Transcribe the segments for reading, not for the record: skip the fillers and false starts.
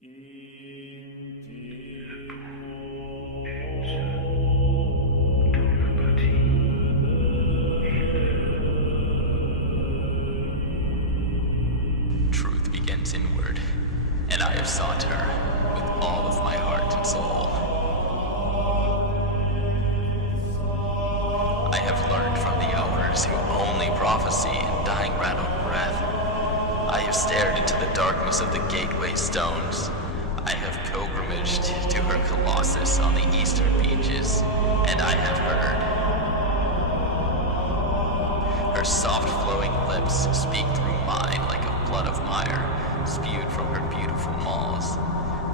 Truth begins inward, and I have sought her with all of my heart and soul. I have learned from the elders who only prophecy in dying rattled breath. I have stared into the darkness of the gateway stones. I have pilgrimaged to her colossus on the eastern beaches, and I have heard. Her soft flowing lips speak through mine like a flood of mire, spewed from her beautiful maws.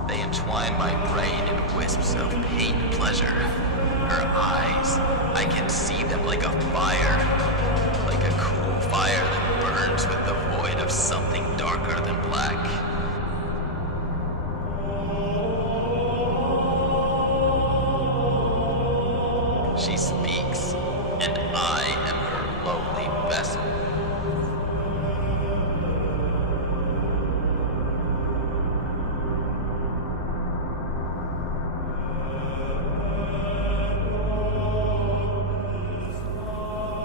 They entwine my brain in wisps of pain and pleasure. Her eyes, I can see them like a fire, like a cool fire that burns with the void of something darker than black. She speaks, and I am her lowly vessel.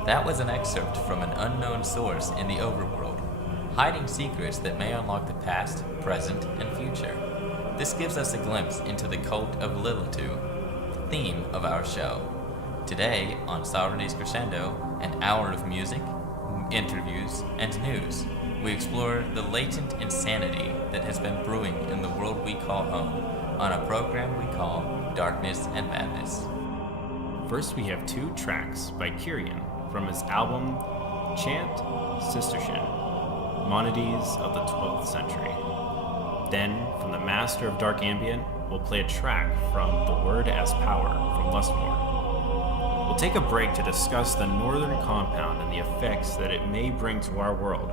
That was an excerpt from an unknown source in the overworld, hiding secrets that may unlock the past, present, and future. This gives us a glimpse into the cult of Lilitu, the theme of our show. Today, on Sovereignty's Crescendo, an hour of music, interviews, and news, we explore the latent insanity that has been brewing in the world we call home on a program we call Darkness and Madness. First, we have two tracks by Kyrian from his album Chant Sistershin, Monades of the 12th Century. Then, from the master of Dark Ambient, we'll play a track from The Word as Power from Lustmore. We'll take a break to discuss the Northern Compound and the effects that it may bring to our world.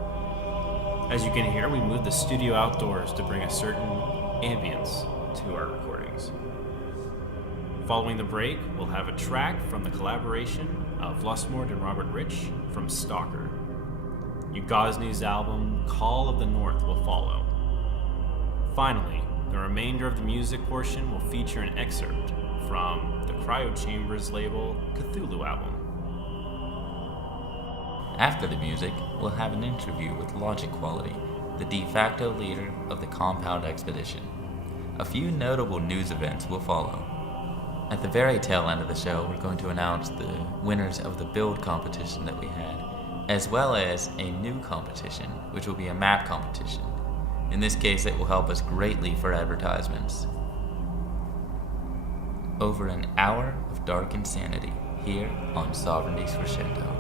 As you can hear, we moved the studio outdoors to bring a certain ambience to our recordings. Following the break, we'll have a track from the collaboration of Lustmore and Robert Rich from Stalker. Ugozny's album Call of the North will follow. Finally, the remainder of the music portion will feature an excerpt from the Cryo Chambers label Cthulhu album. After the music, we'll have an interview with LogicQuality, the de facto leader of the Compound Expedition. A few notable news events will follow. At the very tail end of the show, we're going to announce the winners of the build competition that we had, as well as a new competition, which will be a map competition. In this case, it will help us greatly for advertisements. Over an hour of dark insanity here on Sovereignty's Crescendo.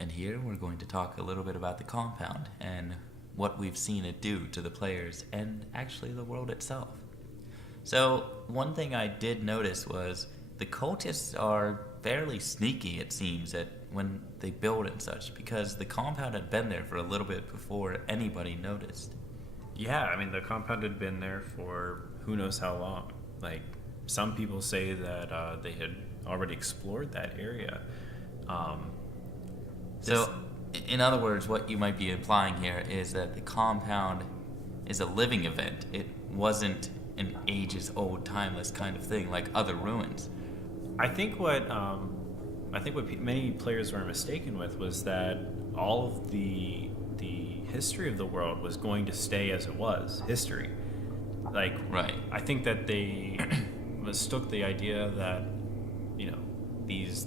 And here we're going to talk a little bit about the compound and what we've seen it do to the players and actually the world itself. So, one thing I did notice was the cultists are fairly sneaky, it seems, when they build and such, because the compound had been there for a little bit before anybody noticed. Yeah, I mean, the compound had been there for who knows how long. Like, some people say that they had already explored that area. So, in other words, what you might be implying here is that the compound is a living event. It wasn't an ages-old, timeless kind of thing like other ruins. I think what many players were mistaken with was that all of the history of the world was going to stay as it was, history. Like, right. I think that they mistook the idea that, you know, these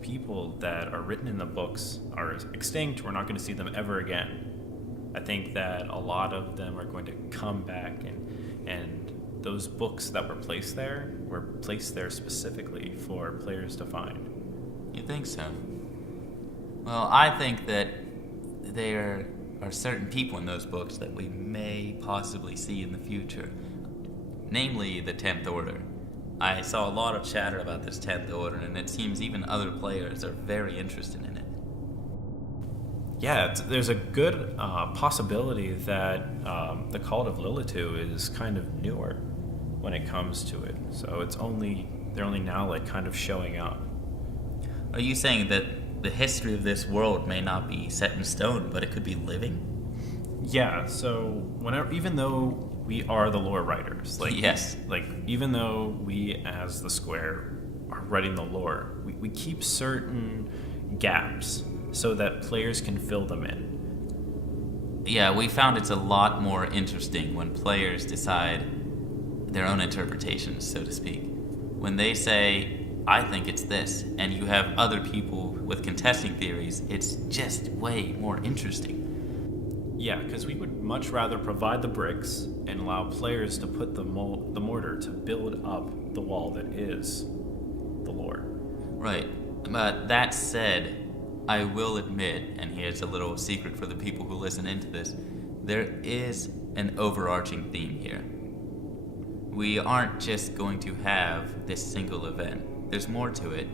people that are written in the books are extinct. We're not going to see them ever again. I think that a lot of them are going to come back, and those books that were placed there specifically for players to find. You think so? Well, I think that there are certain people in those books that we may possibly see in the future, namely the 10th Order. I saw a lot of chatter about this 10th Order, and it seems even other players are very interested in it. Yeah, there's a good possibility that the Cult of Lilitu is kind of newer when it comes to it. So they're only now like kind of showing up. Are you saying that the history of this world may not be set in stone, but it could be living? Yeah, so even though we are the lore writers, yes, even though we as the Square are writing the lore, we keep certain gaps so that players can fill them in. Yeah, we found it's a lot more interesting when players decide their own interpretations, so to speak. When they say, I think it's this, and you have other people with contesting theories, it's just way more interesting. Yeah, because we would much rather provide the bricks and allow players to put the mortar to build up the wall that is the lore. Right, but that said, I will admit, and here's a little secret for the people who listen into this, there is an overarching theme here. We aren't just going to have this single event. There's more to it.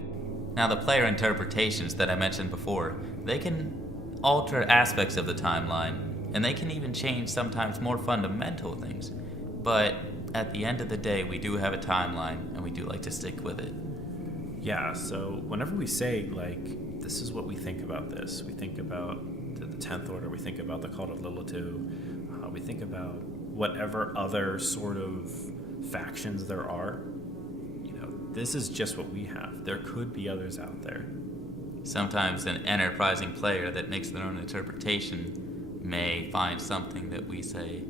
Now, the player interpretations that I mentioned before, they can alter aspects of the timeline, and they can even change sometimes more fundamental things. But at the end of the day, we do have a timeline, and we do like to stick with it. Yeah, so whenever we say, like, this is what we think about this, we think about the 10th Order, we think about the Cult of Lilitu, we think about whatever other sort of factions there are, you know, this is just what we have. There could be others out there. Sometimes an enterprising player that makes their own interpretation may find something that we say,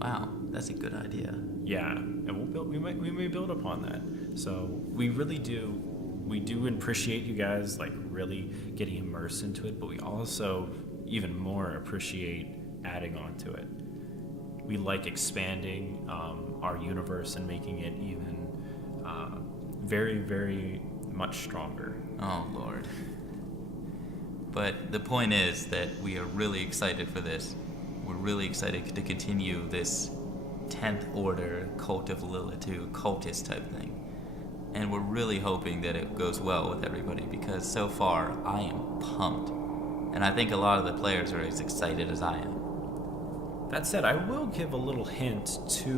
wow, that's a good idea. Yeah, and we may build upon that. So we do appreciate you guys like really getting immersed into it, but we also even more appreciate adding on to it. We like expanding our universe and making it even very, very much stronger. Oh, Lord. But the point is that we are really excited for this. We're really excited to continue this 10th Order, Cult of Lilitu, cultist type thing. And we're really hoping that it goes well with everybody, because so far, I am pumped. And I think a lot of the players are as excited as I am. That said, I will give a little hint to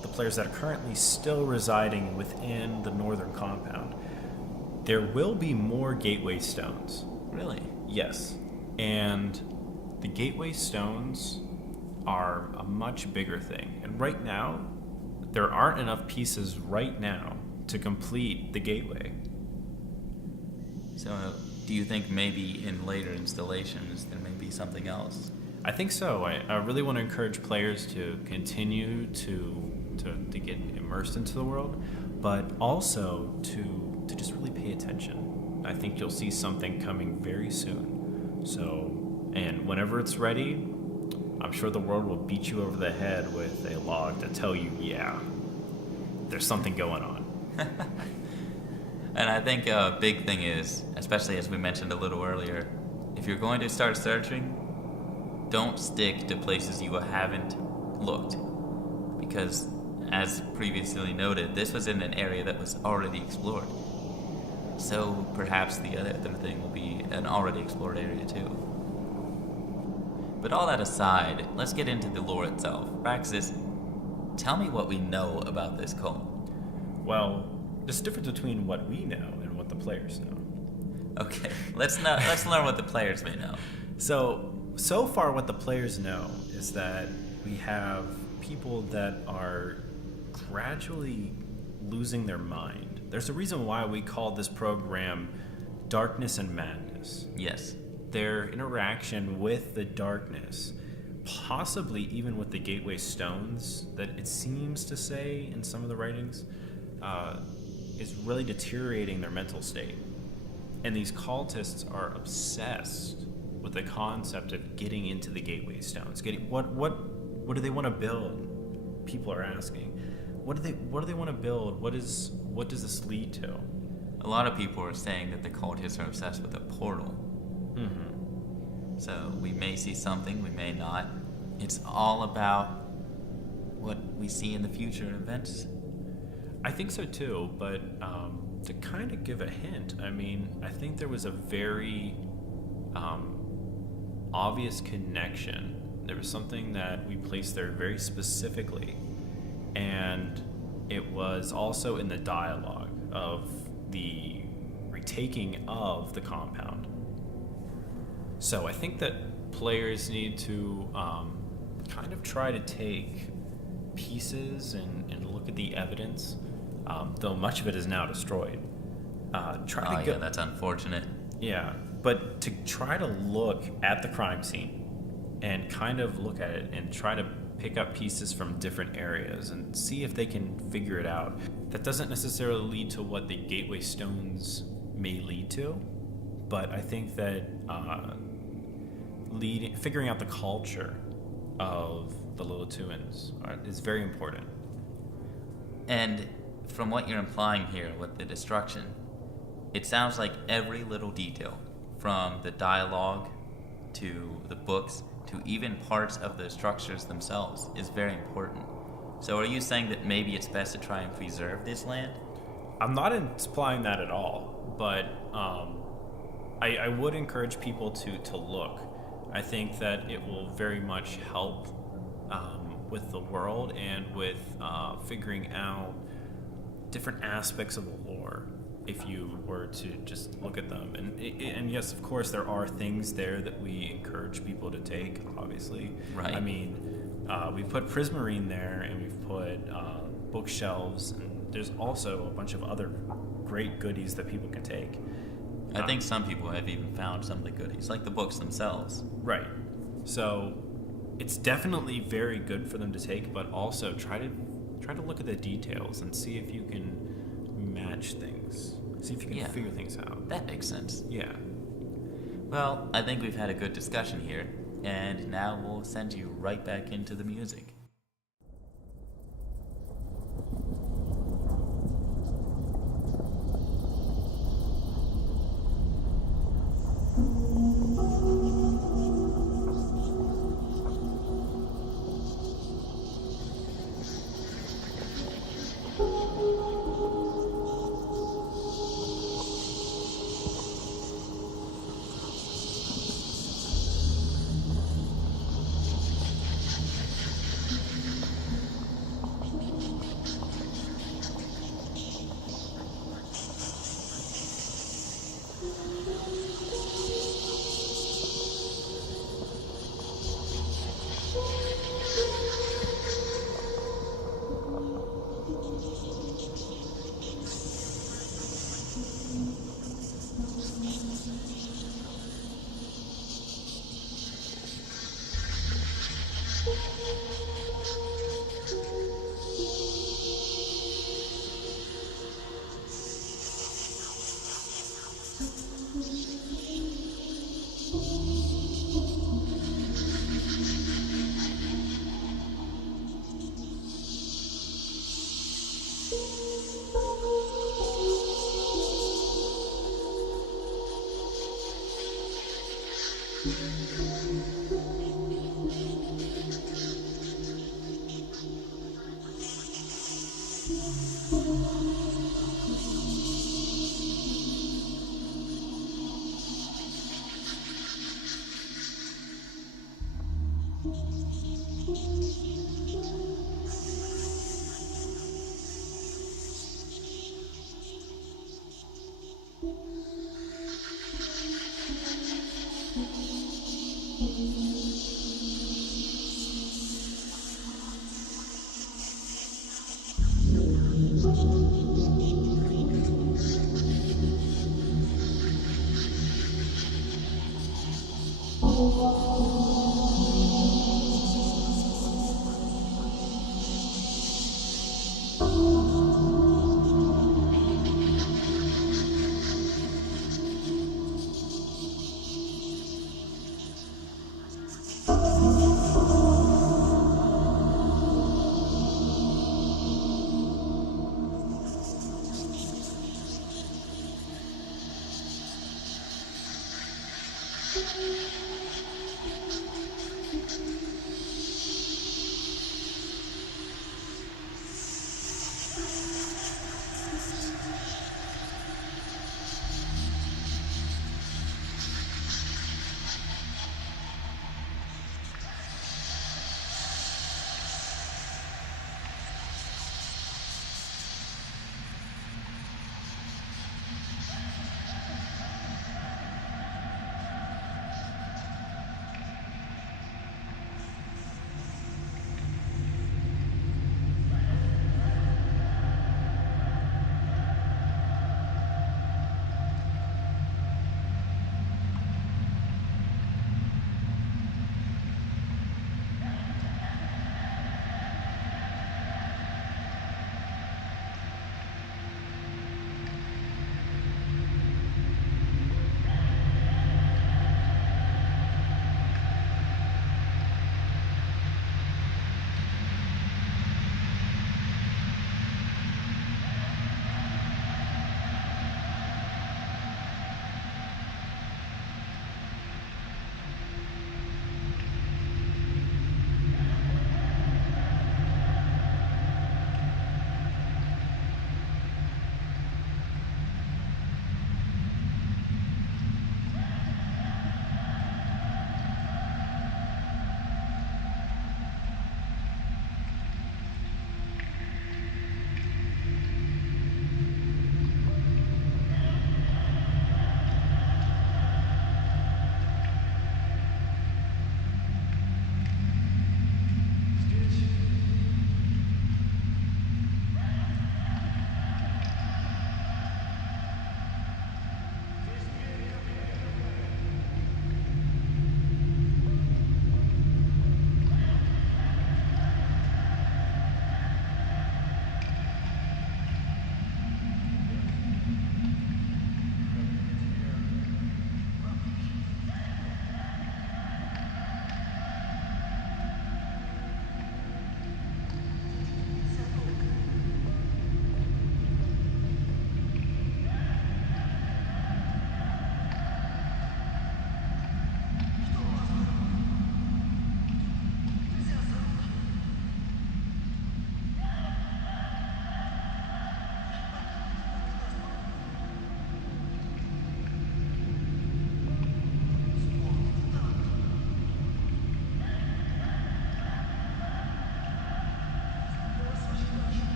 the players that are currently still residing within the northern compound. There will be more gateway stones. Really? Yes. And the gateway stones are a much bigger thing. And right now, there aren't enough pieces right now to complete the gateway. So, do you think maybe in later installations there may be something else? I think so. I really want to encourage players to continue to get immersed into the world, but also to just really pay attention. I think you'll see something coming very soon. So, and whenever it's ready, I'm sure the world will beat you over the head with a log to tell you, yeah, there's something going on. And I think a big thing is, especially as we mentioned a little earlier, if you're going to start searching, don't stick to places you haven't looked. Because, as previously noted, this was in an area that was already explored. So perhaps the other thing will be an already explored area too. But all that aside, let's get into the lore itself. Raxus, tell me what we know about this cult. Well, there's a difference between what we know and what the players know. Okay, let's learn what the players may know. So far what the players know is that we have people that are gradually losing their mind. There's a reason why we call this program Darkness and Madness. Yes. Their interaction with the darkness, possibly even with the gateway stones that it seems to say in some of the writings, is really deteriorating their mental state. And these cultists are obsessed with the concept of getting into the gateway stones. What do they want to build? People are asking. What do they want to build? What does this lead to? A lot of people are saying that the cultists are obsessed with a portal. Mm-hmm. So we may see something, we may not. It's all about what we see in the future events. I think so too, but to kind of give a hint, I mean, I think there was a very obvious connection. There was something that we placed there very specifically, and it was also in the dialogue of the retaking of the compound. So I think that players need to kind of try to take pieces and look at the evidence, though much of it is now destroyed. Yeah, that's unfortunate. Yeah, but to try to look at the crime scene and kind of look at it and try to pick up pieces from different areas and see if they can figure it out. That doesn't necessarily lead to what the gateway stones may lead to, but I think that figuring out the culture of the Lillituans is very important. And from what you're implying here with the destruction, it sounds like every little detail, from the dialogue to the books to even parts of the structures themselves, is very important. So are you saying that maybe it's best to try and preserve this land? I'm not implying that at all, but I would encourage people to look. I think that it will very much help with the world and with figuring out different aspects of the lore if you were to just look at them. And yes, of course, there are things there that we encourage people to take, obviously. Right. I mean, we put Prismarine there, and we've put bookshelves, and there's also a bunch of other great goodies that people can take. I think some people have even found some of the goodies, like the books themselves. Right. So it's definitely very good for them to take, but also try to look at the details and see if you can match things. See if you can figure things out. That makes sense. Yeah. Well, I think we've had a good discussion here, and now we'll send you right back into the music.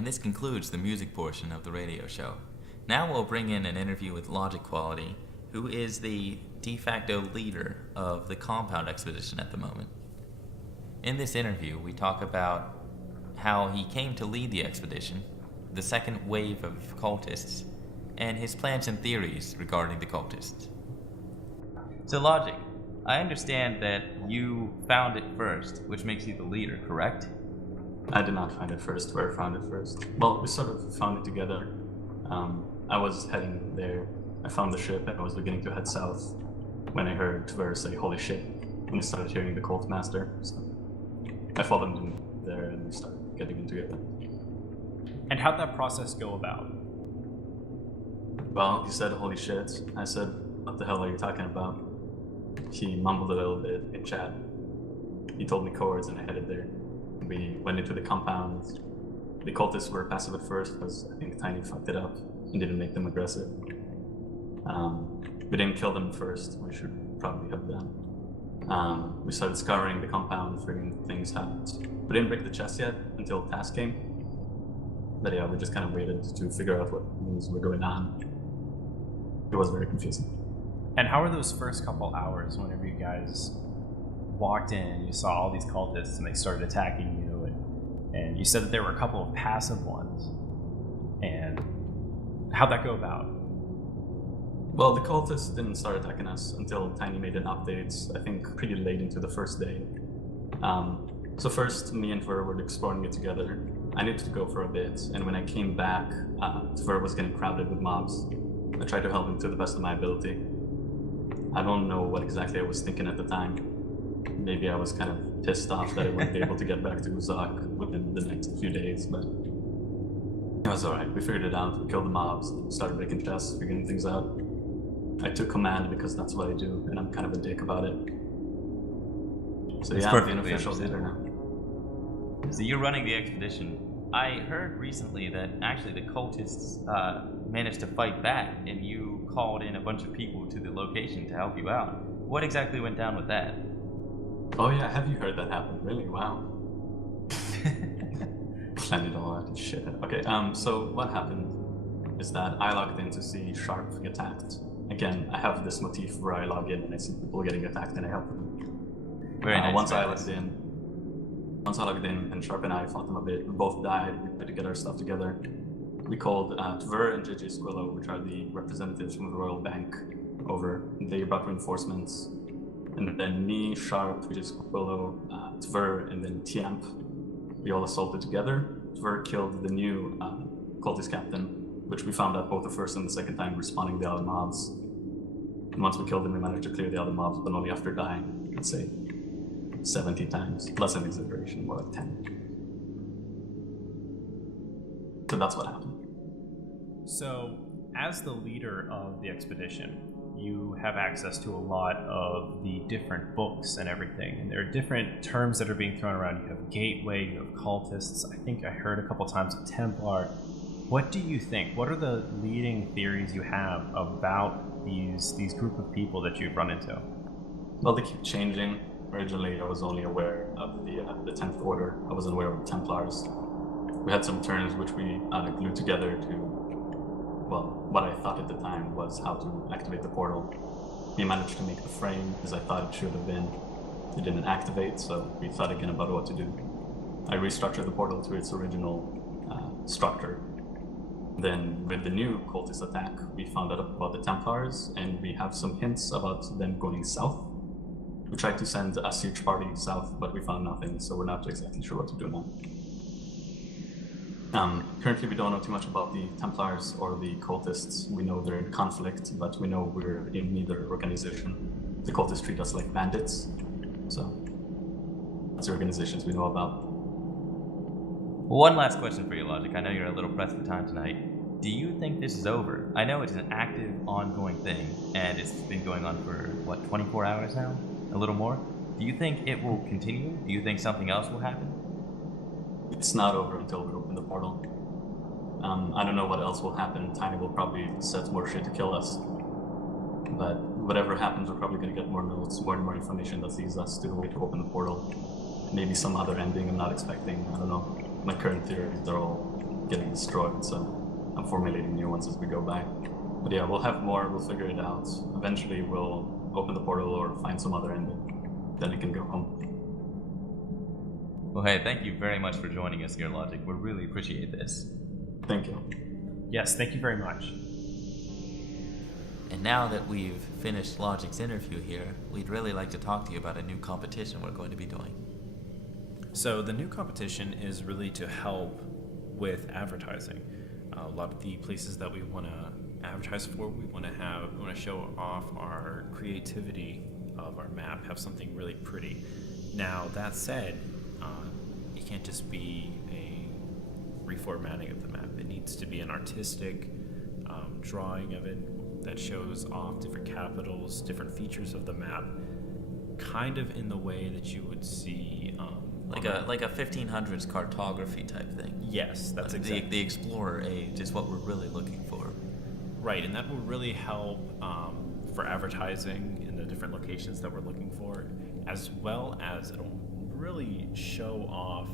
and this concludes the music portion of the radio show. Now we'll bring in an interview with LogicQuality, who is the de facto leader of the Compound expedition at the moment. In this interview, we talk about how he came to lead the expedition, the second wave of cultists, and his plans and theories regarding the cultists. So Logic, I understand that you found it first, which makes you the leader, correct? I did not find it first. Tver found it first. Well, we sort of found it together. I was heading there. I found the ship and I was beginning to head south when I heard Tver say, "Holy shit," when I started hearing the cult master. So I followed him there and we started getting in together. And how'd that process go about? Well, he said, "Holy shit." I said, "What the hell are you talking about?" He mumbled a little bit in chat. He told me chords and I headed there. We went into the compound. The cultists were passive at first because I think Tiny fucked it up and didn't make them aggressive. We didn't kill them first, we should probably have done. We started scouring the compound, figuring things out. We didn't break the chest yet until task came. But yeah, we just kind of waited to figure out what things were going on. It was very confusing. And how were those first couple hours whenever you guys walked in, you saw all these cultists and they started attacking you, and you said that there were a couple of passive ones. And how'd that go about? Well, the cultists didn't start attacking us until Tiny made an update, I think pretty late into the first day. So first, me and Tver were exploring it together. I needed to go for a bit, and when I came back, Tver was getting crowded with mobs. I tried to help him to the best of my ability. I don't know what exactly I was thinking at the time. Maybe I was kind of pissed off that I wouldn't be able to get back to Uzak within the next few days, but it was alright. We figured it out, we killed the mobs, and started making chests, figuring things out. I took command because that's what I do, and I'm kind of a dick about it. So It's yeah, I'm the perfectly unofficial leader understandable. now. So you're running the expedition. I heard recently that actually the cultists managed to fight back, and you called in a bunch of people to the location to help you out. What exactly went down with that? Oh yeah, have you heard that happen? Really? Wow. Planned it all out. Shit. Okay, so what happened is that I logged in to see Sharp get attacked. Again, I have this motif where I log in and I see people getting attacked and I help them. Very nice. Once I logged in and Sharp and I fought them a bit, we both died, we had to get our stuff together. We called Tver and JJ Squillo, which are the representatives from the Royal Bank, over. They brought reinforcements. And then me, Sharp, JJ Squillo, Tver, and then Tiamp, we all assaulted together. Tver killed the new cultist captain, which we found out both the first and the second time respawning the other mobs. And once we killed them, we managed to clear the other mobs, but only after dying, let's say 70 times. Less an exaggeration, more like 10. So that's what happened. So, as the leader of the expedition, you have access to a lot of the different books and everything, and there are different terms that are being thrown around. You have gateway, you have cultists, I think I heard a couple times of Templar. What do you think? What are the leading theories you have about these group of people that you've run into? Well, they keep changing. Originally, I was only aware of the 10th Order. I wasn't aware of the Templars. We had some terms which we glued together to, well, what I thought at the time was how to activate the portal. We managed to make the frame as I thought it should have been. It didn't activate, so we thought again about what to do. I restructured the portal to its original structure. Then with the new cultist attack, we found out about the Templars, and we have some hints about them going south. We tried to send a siege party south, but we found nothing, so we're not exactly sure what to do now. Currently, we don't know too much about the Templars or the cultists. We know they're in conflict, but we know we're in neither organization. The cultists treat us like bandits, so that's the organizations we know about. One last question for you, Logic. I know you're a little pressed for time tonight. Do you think this is over? I know it's an active, ongoing thing, and it's been going on for, 24 hours now? A little more? Do you think it will continue? Do you think something else will happen? It's not over until we open the portal. I don't know what else will happen. Tiny will probably set more shit to kill us. But whatever happens, we're probably going to get more notes, more and more information that leads us to the way to open the portal. Maybe some other ending I'm not expecting. I don't know. My current theories are all getting destroyed, so I'm formulating new ones as we go by. But yeah, we'll have more, we'll figure it out. Eventually we'll open the portal or find some other ending. Then I can go home. Well, hey, thank you very much for joining us here, Logic. We really appreciate this. Thank you. Yes, thank you very much. And now that we've finished Logic's interview here, we'd really like to talk to you about a new competition we're going to be doing. So the new competition is really to help with advertising. A lot of the places that we want to advertise for, we want to show off our creativity of our map, have something really pretty. Now that said, it can't just be a reformatting of the map. It needs to be an artistic drawing of it that shows off different capitals, different features of the map, kind of in the way that you would see like a 1500s cartography type thing. Yes, that's exactly. The Explorer Age is what we're really looking for. Right, and that will really help for advertising in the different locations that we're looking for, as well as it'll really show off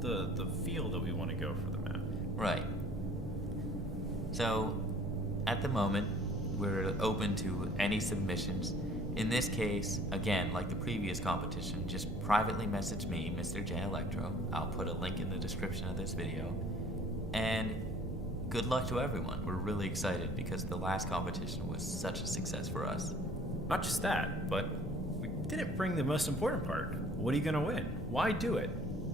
the feel that we want to go for the map. Right. So, at the moment, we're open to any submissions. In this case, again, like the previous competition, just privately message me, Mr. J Electro. I'll put a link in the description of this video. And good luck to everyone. We're really excited because the last competition was such a success for us. Not just that, but we didn't bring the most important part. What are you going to win? Why do it?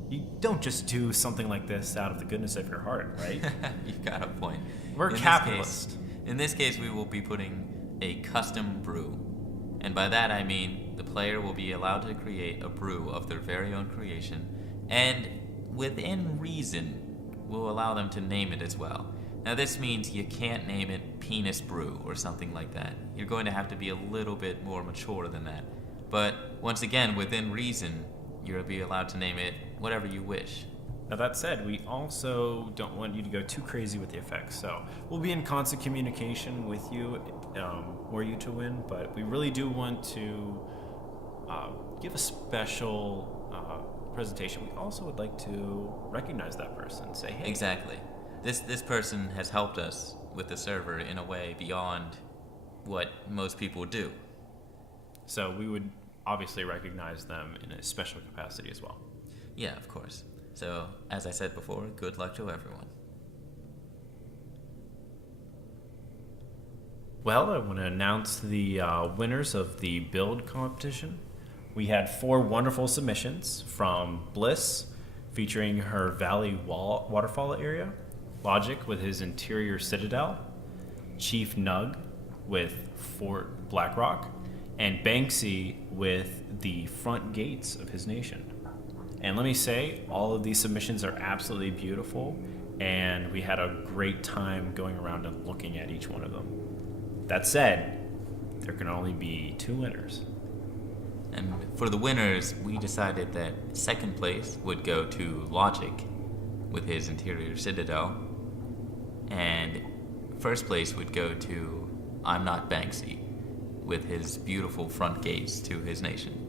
You don't just do something like this out of the goodness of your heart, right? You've got a point. We're capitalists. In this case, we will be putting a custom brew. And by that I mean the player will be allowed to create a brew of their very own creation, and within reason, we'll allow them to name it as well. Now this means you can't name it Penis Brew or something like that. You're going to have to be a little bit more mature than that. But once again, within reason, you'll be allowed to name it whatever you wish. Now that said, we also don't want you to go too crazy with the effects, so we'll be in constant communication with you for you to win, but we really do want to give a special presentation. We also would like to recognize that person, say, hey. Exactly. This person has helped us with the server in a way beyond what most people do. So we would obviously recognize them in a special capacity as well. Yeah, of course. So, as I said before, good luck to everyone. Well, I want to announce the winners of the build competition. We had 4 wonderful submissions from Bliss, featuring her Valley waterfall area, Logic with his interior citadel, Chief Nug with Fort Blackrock, and Banksy with the front gates of his nation. And let me say, all of these submissions are absolutely beautiful, and we had a great time going around and looking at each one of them. That said, there can only be 2 winners. And for the winners, we decided that second place would go to Logic with his interior citadel, and first place would go to I'm Not Banksy with his beautiful front gates to his nation.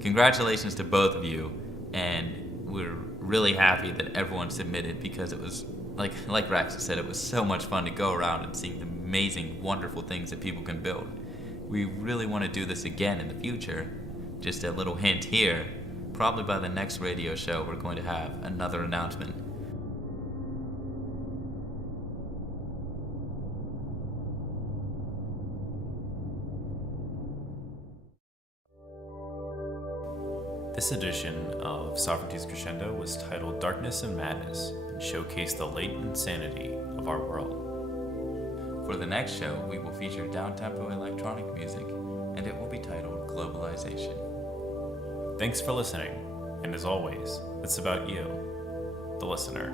Congratulations to both of you, and we're really happy that everyone submitted because it was, like Raxus said, it was so much fun to go around and see the amazing, wonderful things that people can build. We really want to do this again in the future. Just a little hint here, probably by the next radio show we're going to have another announcement. This edition of Sovereignty's Crescendo was titled Darkness and Madness and showcased the latent insanity of our world. For the next show, we will feature down-tempo electronic music, and it will be titled Globalization. Thanks for listening, and as always, it's about you, the listener.